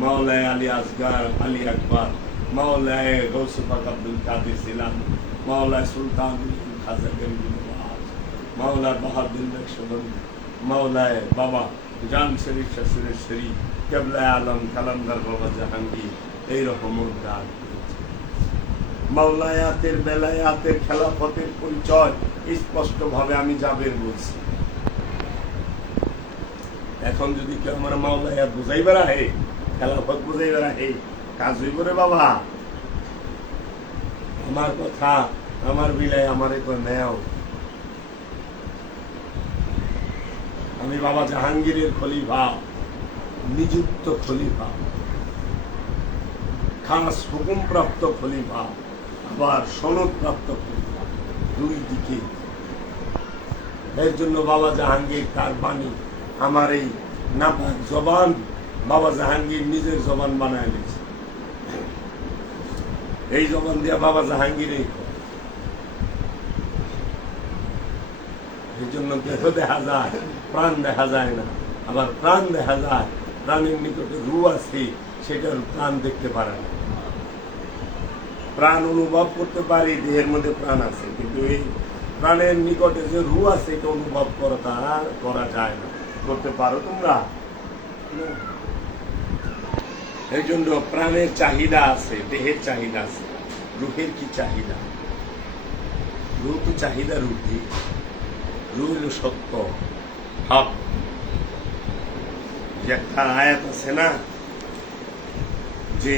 মাওলায় আলী আসগার আলী আকবর, মাওলায় গৌসে পাক আব্দুল কাদের জিলানী, মাওলায় সুলতান খাজা গরিবুল নওয়াজ, মাওলায় বাহাউদ্দিন নকশবন্দি, মাওলায় বাবা জান শরীফ শাসুরেশ্বরী, কেবলায় আলম কালান্দার বাবা জাহাঙ্গীর, এইরকম গান করেছে। মাওলায়াতের বেলায়াতের খেলাফতের পরিচয় স্পষ্টভাবে আমি জাবের বলছি। এখন যদি কেউ আমার মাওলায়াত বুঝাইবার আহে, খেলাফত বুঝাইবার আহে, কাজ হইব রে বাবা। আমার কথা আমার বিলায় আমারে তো নেও। আমি বাবা জাহাঙ্গীরের খলিফা, নিযুক্ত খলিফা, খাস হুকুমপ্রাপ্ত খলিফা, আবার সনদপ্রাপ্ত খলিফা, দুই দিকে। এর জন্য বাবা জাহাঙ্গীর তার বাণী আমার এই নাপাক জবান বাবা জাহাঙ্গীর নিজের জবান বানায় নিয়েছে। এই জবান দিয়া বাবা জাহাঙ্গীর এই জন্য দেহ দেখা যায়, প্রাণ দেখা যায় না। আবার প্রাণ দেখা যায়, প্রাণের নিকটে রূহ আছে, সেটার প্রাণ দেখতে পারে না। প্রাণ অনুভব করতে পারি দেহের মধ্যে প্রাণ আছে, কিন্তু এই প্রাণের নিকটে যে রূহ আছে এটা অনুভব করা যায় না। করতে পারো তোমরা? এই জন্য প্রাণের চাহিদা আছে, দেহের চাহিদা আছে, রূহের কি চাহিদা? রূহ তো চাহিদা রূপী, রূহ হল সত্য, হক। একটা আয়াত আছে না যে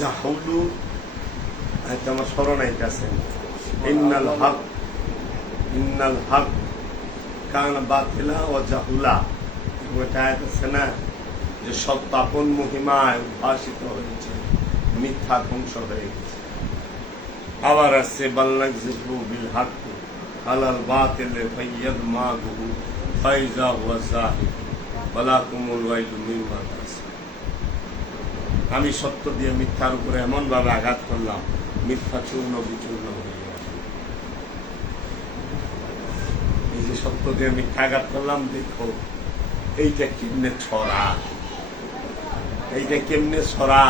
জাহুলু, আয়াতটা আমার স্মরণ আইতাছে, ইন্নাল হক কান বাতিলা ও জাহুলা। একটা আয়াত আছে না যে সত্য আপন মহিমায় উদ্ভাসিত হয়েছে, মিথ্যা ধ্বংস হয়ে গেছে। আবার আছে বাল্লাক জিবু বিল হক আলাল বাতিলে ফাইয়াদমাগুহু ফাইজা হুয়া যাহিক ওয়ালাকুমুল ওয়াইলু মিম্মা তাসিফুন। আমি সত্য দিয়ে মিথ্যার উপরে এমন ভাবে আঘাত করলাম, মিথ্যা চূর্ণ বিচূর্ণ হয়ে গেল। এই যে সত্য দিয়ে মিথ্যা আঘাত করলাম, দেখো এইটা কেমনে ছড়া, এইটা কেমনে ছড়া।